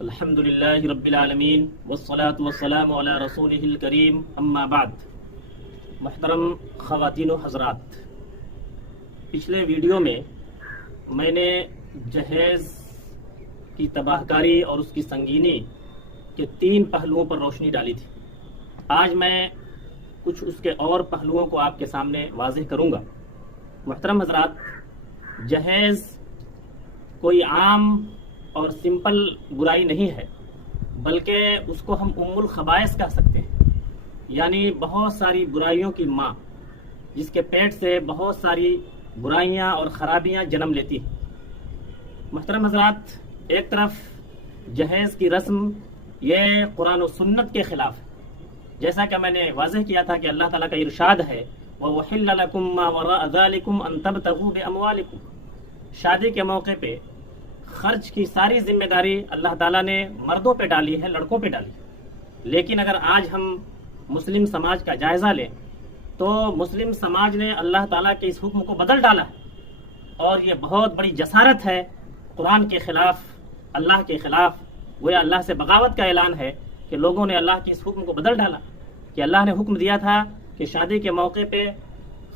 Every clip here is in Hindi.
अल्हम्दुलिल्लाहि रब्बिल आलमीन वस्सलातु वस्सलामु अला रसूलिहिल करीम अम्मा बाद। मुहतरम ख़वातीन व हज़रात, पिछले वीडियो में मैंने जहेज़ की तबाहकारी और उसकी संगीनी के 3 पहलुओं पर रोशनी डाली थी। आज मैं कुछ उसके और पहलुओं को आपके सामने वाज़ेह करूँगा। मुहतरम हज़रात, जहेज़ कोई आम और सिंपल बुराई नहीं है, बल्कि उसको हम उम्मुल खबाइस कह सकते हैं, यानी बहुत सारी बुराइयों की माँ, जिसके पेट से बहुत सारी बुराइयां और ख़राबियां जन्म लेती हैं। मुहतरम हज़रात, एक तरफ जहेज़ की रस्म ये कुरान और सुन्नत के ख़िलाफ़ है, जैसा कि मैंने वाज़ेह किया था कि अल्लाह ताला का इरशाद है वउहिल्ल लकुम मा वराअ ज़ालिकुम अन तबतगू बिअमवालिकुम। शादी के मौके पे खर्च की सारी जिम्मेदारी अल्लाह ताला ने मर्दों पे डाली है, लड़कों पे डाली है। लेकिन अगर आज हम मुस्लिम समाज का जायजा लें तो मुस्लिम समाज ने अल्लाह ताला के इस हुक्म को बदल डाला है और ये बहुत बड़ी जसारत है। कुरान के खिलाफ, अल्लाह के खिलाफ, वो अल्लाह से बगावत का ऐलान है कि लोगों ने अल्लाह के इस हुक्म को बदल डाला कि अल्लाह ने हुक्म दिया था कि शादी के मौके पे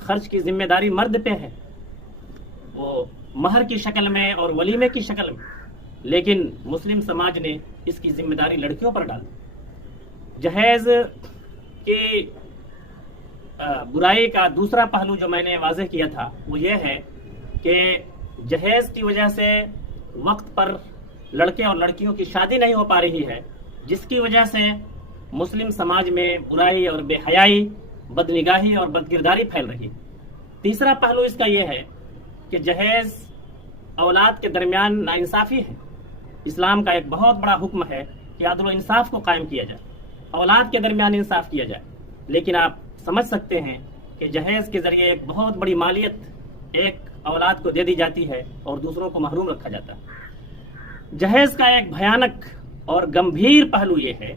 खर्च की जिम्मेदारी मर्द पे है, वो महर की शक्ल में और वलीमे की शक्ल में, लेकिन मुस्लिम समाज ने इसकी जिम्मेदारी लड़कियों पर डाल दी। जहेज की बुराई का दूसरा पहलू जो मैंने वाज़ेह किया था वो ये है कि जहेज की वजह से वक्त पर लड़के और लड़कियों की शादी नहीं हो पा रही है, जिसकी वजह से मुस्लिम समाज में बुराई और बेहयाई, बदनिगाही और बदकिरदारी फैल रही है। तीसरा पहलू इसका यह है कि जहेज औलाद के दरमियान नाइंसाफ़ी है। इस्लाम का एक बहुत बड़ा हुक्म है कि अदल व इंसाफ को कायम किया जाए, औलाद के दरमियान इंसाफ किया जाए। लेकिन आप समझ सकते हैं कि जहेज के जरिए एक बहुत बड़ी मालियत एक औलाद को दे दी जाती है और दूसरों को महरूम रखा जाता है। जहेज का एक भयानक और गंभीर पहलू ये है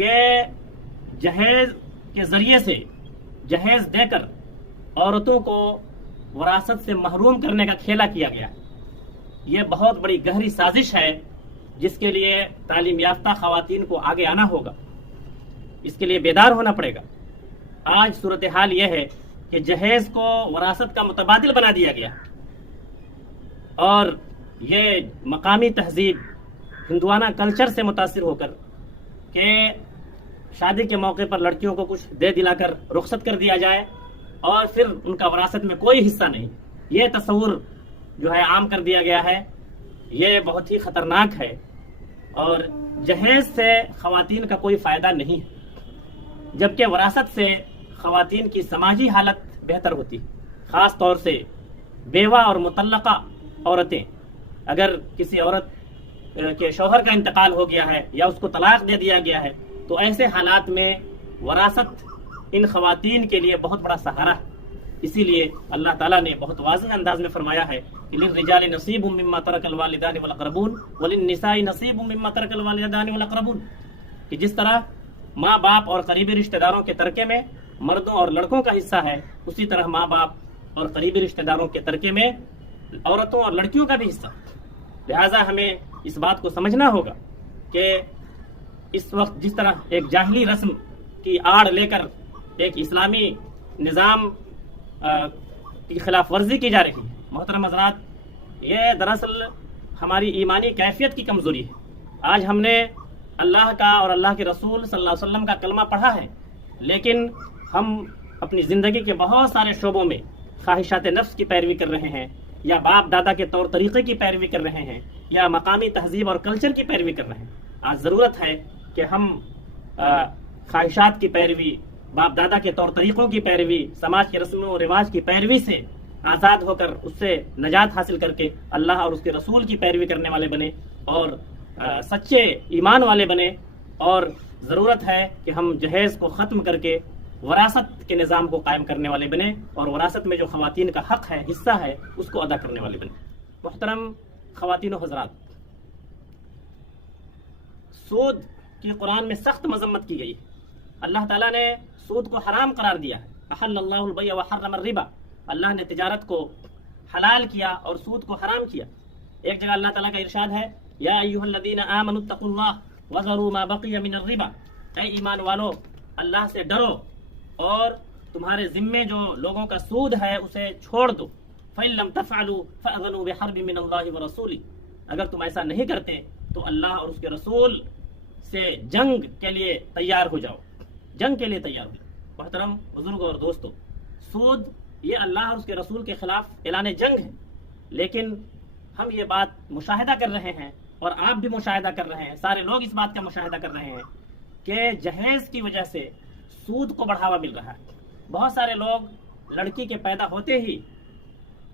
कि जहेज के जरिए से, जहेज देकर औरतों को वरासत से महरूम करने का खेला किया गया। यह बहुत बड़ी गहरी साजिश है जिसके लिए तालीम याफ्ता ख़वातीन को आगे आना होगा, इसके लिए बेदार होना पड़ेगा। आज सूरत हाल यह है कि जहेज को वरासत का मुतबादिल बना दिया गया और ये मकामी तहजीब, हिंदुआना कल्चर से मुतासिर होकर के शादी के मौके पर लड़कियों को कुछ दे दिलाकर रुखसत कर दिया जाए और फिर उनका वरासत में कोई हिस्सा नहीं, ये तस्वुर जो है आम कर दिया गया है। ये बहुत ही खतरनाक है और जहेज से ख़वातीन का कोई फ़ायदा नहीं है, जबकि वरासत से ख़वातीन की समाजी हालत बेहतर होती है। ख़ास तौर से बेवा और मुतल्लका औरतें, अगर किसी औरत के शौहर का इंतकाल हो गया है या उसको तलाक दे दिया गया है, तो ऐसे हालात में वरासत इन ख़वातीन के लिए बहुत बड़ा सहारा है। इसीलिए अल्लाह ताला ने बहुत वाज़ेह अंदाज में फरमाया है कि लिर्रिजालि नसीबुम मिम्मा तरकल वालिदानि वल अक़रबून वलिन्निसाइ नसीबुम मिम्मा तरकल वालिदानि वल अक़रबून, कि जिस तरह माँ बाप और करीबी रिश्तेदारों के तरके में मर्दों और लड़कों का हिस्सा है, उसी तरह माँ बाप और करीबी रिश्तेदारों के तरके में औरतों और लड़कियों का भी हिस्सा। लिहाजा हमें इस बात को समझना होगा कि इस वक्त जिस तरह एक जाहिली रस्म की आड़ लेकर एक इस्लामी निज़ाम की खिलाफ वर्जी की जा रही है, मोहतरम हज़रात, ये दरअसल हमारी ईमानी कैफियत की कमज़ोरी है। आज हमने अल्लाह का और अल्लाह के रसूल सल्लल्लाहु अलैहि वसल्लम का कलमा पढ़ा है, लेकिन हम अपनी ज़िंदगी के बहुत सारे शोबों में ख्वाहिशात नफ्स की पैरवी कर रहे हैं, या बाप दादा के तौर तरीक़े की पैरवी कर रहे हैं, या मकामी तहजीब और कल्चर की पैरवी कर रहे हैं। आज ज़रूरत है कि हम ख्वाहिशात की पैरवी, बाप दादा के तौर तरीक़ों की पैरवी, समाज के रस्म और रिवाज की पैरवी से आज़ाद होकर उससे नजात हासिल करके अल्लाह और उसके रसूल की पैरवी करने वाले बने और सच्चे ईमान वाले बने। और ज़रूरत है कि हम जहेज़ को ख़त्म करके वरासत के निज़ाम को कायम करने वाले बने और वरासत में जो ख़वातीन का हक़ है, हिस्सा है, उसको अदा करने वाले बने। मुहतरम ख़वातीन व हज़रात, सूद की कुरान में सख्त मज़म्मत की गई है। अल्लाह ताला ने सूद को हराम करार दिया है। अहल्लल्लाहुल बैअ व हर्रम रिबा, अल्लाह ने तिजारत को हलाल किया और सूद को हराम किया। एक जगह अल्लाह ताला का इरशाद है या अय्युहल्लज़ीना आमनुत्तकुल्लाह वज़रू मा बक़िया मिनर रिबा, ऐ ईमान वालो अल्लाह से डरो और तुम्हारे जिम्मे जो लोगों का सूद है उसे छोड़ दो। फ़इन लम तफ़अलू फ़अज़नू बिहर्बिन मिनल्लाहि व रसूलिही, अगर तुम ऐसा नहीं करते तो अल्लाह और उसके रसूल से जंग के लिए तैयार हो जाओ, जंग के लिए तैयार हो जाओ। मोहतरम बुजुर्ग और दोस्तों, सूद ये अल्लाह और उसके रसूल के खिलाफ ऐलान जंग है, लेकिन हम ये बात मुशाहिदा कर रहे हैं और आप भी मुशाहिदा कर रहे हैं, सारे लोग इस बात का मुशाहिदा कर रहे हैं कि जहेज की वजह से सूद को बढ़ावा मिल रहा है। बहुत सारे लोग लड़की के पैदा होते ही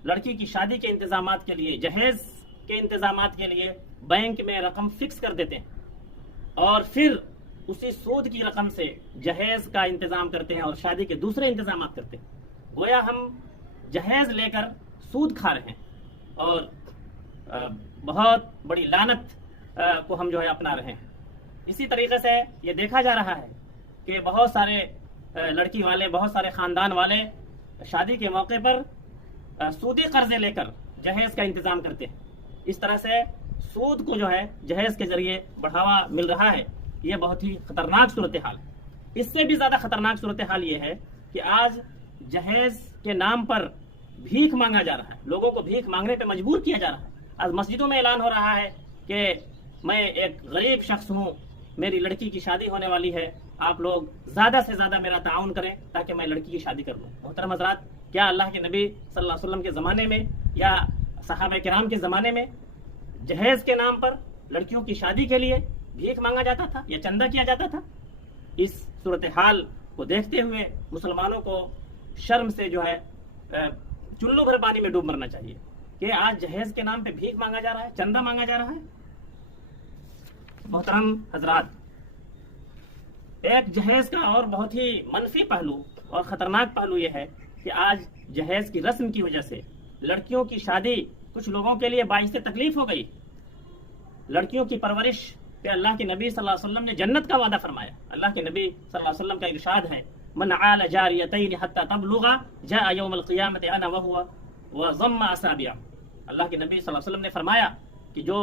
लड़की की शादी के इंतजामात के लिए, जहेज के इंतजामात के लिए बैंक में रकम फिक्स कर देते हैं और फिर उसी सूद की रकम से जहेज का इंतजाम करते हैं और शादी के दूसरे इंतजामात करते हैं। गोया हम जहेज लेकर सूद खा रहे हैं और बहुत बड़ी लानत को हम जो है अपना रहे हैं। इसी तरीके से ये देखा जा रहा है कि बहुत सारे लड़की वाले, बहुत सारे खानदान वाले शादी के मौके पर सूदी कर्जे लेकर जहेज का इंतजाम करते हैं। इस तरह से सूद को जो है जहेज के जरिए बढ़ावा मिल रहा है। ये बहुत ही खतरनाक सूरत हाल है। इससे भी ज्यादा खतरनाक सूरत हाल ये है कि आज जहेज के नाम पर भीख मांगा जा रहा है, लोगों को भीख मांगने पे मजबूर किया जा रहा है। आज मस्जिदों में ऐलान हो रहा है कि मैं एक गरीब शख्स हूँ, मेरी लड़की की शादी होने वाली है, आप लोग ज्यादा से ज्यादा मेरा ताउन करें ताकि मैं लड़की की शादी कर लूँ। मोहतरम हज़रात, क्या अल्लाह के नबी सल्लल्लाहु अलैहि वसल्लम के ज़माने में या सहाबा किराम के ज़माने में जहेज के नाम पर लड़कियों की शादी के लिए भीख मांगा जाता था या चंदा किया जाता था? इस सूरत हाल को देखते हुए मुसलमानों को शर्म से जो है चुल्लू भर पानी में डूब मरना चाहिए कि आज जहेज के नाम पे भीख मांगा जा रहा है, चंदा मांगा जा रहा है। मोहतरम हजरात, एक जहेज का और बहुत ही मनफी पहलू और खतरनाक पहलू यह है कि आज जहेज की रस्म की वजह से लड़कियों की शादी कुछ लोगों के लिए बाइस तकलीफ हो गई। लड़कियों की परवरिश पे अल्लाह के नबी सल्लल्लाहु अलैहि वसल्लम ने जन्नत का वादा फरमाया। अल्लाह के नबी सल्लल्लाहु अलैहि वसल्लम का इरशाद है, मन आल जारियतैन हत्ता तबलुगा जाअ यौमल क़ियामति अना व हुवा व ज़म्मा असाबिया। अल्लाह के नबी सल्लल्लाहु अलैहि वसल्लम ने फरमाया कि जो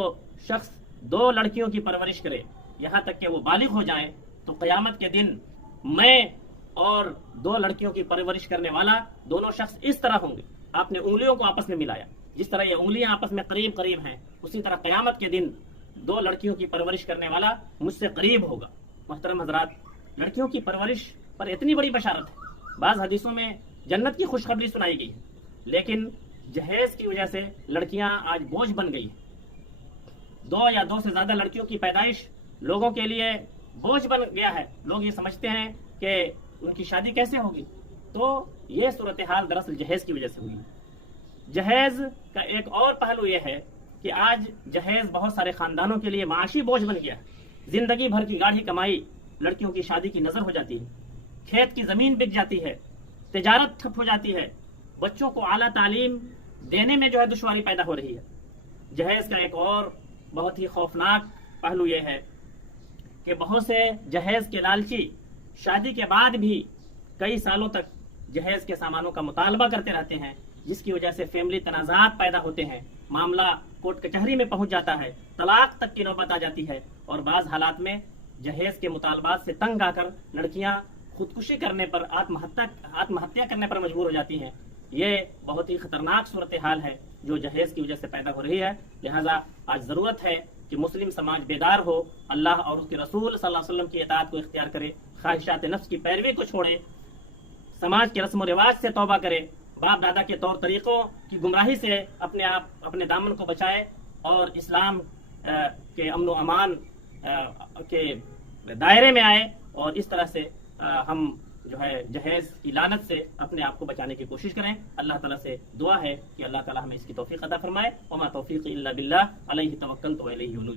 शख्स दो लड़कियों की परवरिश करे यहाँ तक कि वो बालिग हो जाए तो क़यामत के दिन मैं और दो लड़कियों की परवरिश करने वाला दोनों शख्स इस तरह होंगे। आपने उंगलियों को आपस में मिलाया, जिस तरह ये उंगलियां आपस में करीब करीब हैं, उसी तरह क़यामत के दिन दो लड़कियों की परवरिश करने वाला मुझसे करीब होगा। मुहतरम हज़रात, लड़कियों की परवरिश पर इतनी बड़ी बशारत है। बाज़ हदीसों में जन्नत की खुशखबरी सुनाई गई है, लेकिन जहेज की वजह से लड़कियां आज बोझ बन गई है। दो या दो से ज्यादा लड़कियों की पैदाइश लोगों के लिए बोझ बन गया है। लोग ये समझते हैं कि उनकी शादी कैसे होगी। तो ये सूरत हाल दरअसल जहेज की वजह से हुई। जहेज का एक और पहलू यह है कि आज जहेज बहुत सारे खानदानों के लिए माशी बोझ बन गया है। जिंदगी भर की गाढ़ी कमाई लड़कियों की शादी की नजर हो जाती है, खेत की जमीन बिक जाती है, तिजारत ठप हो जाती है, बच्चों को आला तालीम देने में जो है दुश्वारी पैदा हो रही है। जहेज का एक और बहुत ही खौफनाक पहलू यह है कि बहुत से जहेज के लालची शादी के बाद भी कई सालों तक जहेज के सामानों का मुतालबा करते रहते हैं, जिसकी वजह से फैमिली तनाज़ात पैदा होते हैं, मामला कोर्ट कचहरी में पहुंच जाता है, तलाक तक की नौबत आ जाती है और बाज़ हालात में जहेज के मुतालबात से तंग आकर लड़कियां खुदकुशी करने पर, आत्महत्या करने पर मजबूर हो जाती हैं। ये बहुत ही खतरनाक सूरत हाल है जो जहेज की वजह से पैदा हो रही है। लिहाजा आज जरूरत है कि मुस्लिम समाज बेदार हो, अल्लाह और उसके रसूल सल्लल्लाहु अलैहि वसल्लम की इताअत को इख्तियार करे, ख्वाहिशात नफ्स की पैरवी को छोड़े, समाज के रस्म रिवाज से तौबा करे, बाप दादा के तौर तरीकों की गुमराही से अपने आप अपने दामन को बचाए और इस्लाम के अमन व अमान के दायरे में आए और इस तरह से हम जो है जहेज की लानत से अपने आप को बचाने की कोशिश करें। अल्लाह ताला से दुआ है कि अल्लाह ताला हमें इसकी तौफीक अता फरमाए। वमा तौफीक इल्ला बिल्लाह अलैहि तवक्कलतु व इलैहि उनीब।